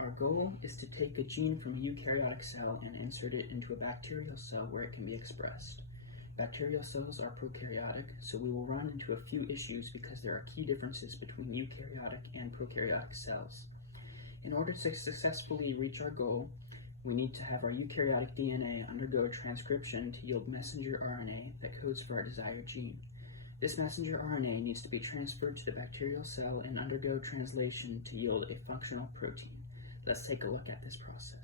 Our goal is to take a gene from a eukaryotic cell and insert it into a bacterial cell where it can be expressed. Bacterial cells are prokaryotic, so we will run into a few issues because there are key differences between eukaryotic and prokaryotic cells. In order to successfully reach our goal, we need to have our eukaryotic DNA undergo transcription to yield messenger RNA that codes for our desired gene. This messenger RNA needs to be transferred to the bacterial cell and undergo translation to yield a functional protein. Let's take a look at this process.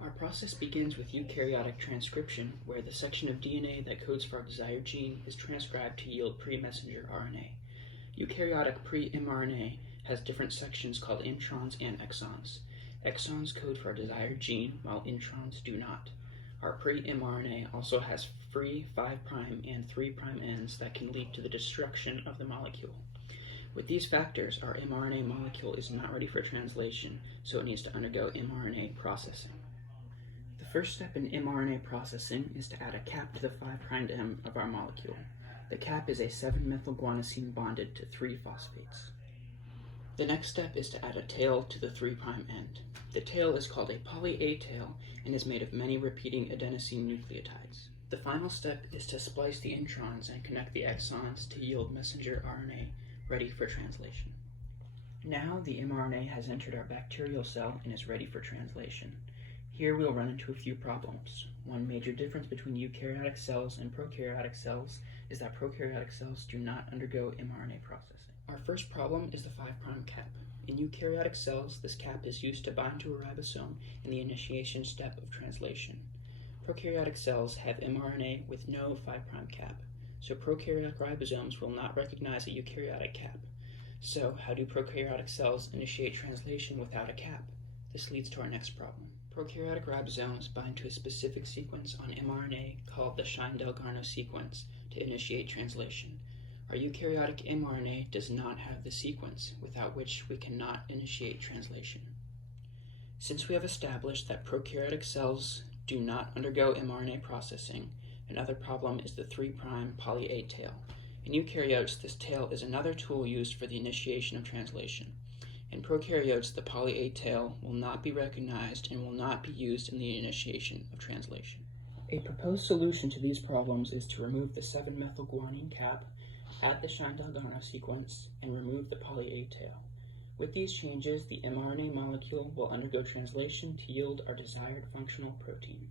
Our process begins with eukaryotic transcription, where the section of DNA that codes for our desired gene is transcribed to yield pre-messenger RNA. Eukaryotic pre-mRNA has differ' sections called introns and exons. Exons code for our desired gene, while introns do not. Our pre-mRNA also has free 5' and 3' ends that can lead to the destruction of the molecule. With these factors, our mRNA molecule is not ready for translation, so it needs to undergo mRNA processing. The first step in mRNA processing is to add a cap to the 5' end of our molecule. The cap is a 7-methylguanosine bonded to 3 phosphates. The next step is to add a tail to the 3' end. The tail is called a poly-A tail and is made of many repeating adenosine nucleotides. The final step is to splice the introns and connect the exons to yield messenger RNA ready for translation. Now the mRNA has entered our bacterial cell and is ready for translation. Here we'll run into a few problems. One major difference between eukaryotic cells and prokaryotic cells is that prokaryotic cells do not undergo mRNA processing. Our first problem is the 5' cap. In eukaryotic cells, this cap is used to bind to a ribosome in the initiation step of translation. Prokaryotic cells have mRNA with no 5' cap, so prokaryotic ribosomes will not recognize a eukaryotic cap. So, how do prokaryotic cells initiate translation without a cap? This leads to our next problem. Prokaryotic ribosomes bind to a specific sequence on mRNA called the Shine-Dalgarno sequence to initiate translation. Our eukaryotic mRNA does not have the sequence, without which we cannot initiate translation. Since we have established that prokaryotic cells do not undergo mRNA processing, another problem is the 3' poly-A tail. In eukaryotes, this tail is another tool used for the initiation of translation. In prokaryotes, the poly-A tail will not be recognized and will not be used in the initiation of translation. A proposed solution to these problems is to remove the 7-methylguanine cap, add the Shine-Dalgarno sequence, and remove the poly-A tail. With these changes, the mRNA molecule will undergo translation to yield our desired functional protein.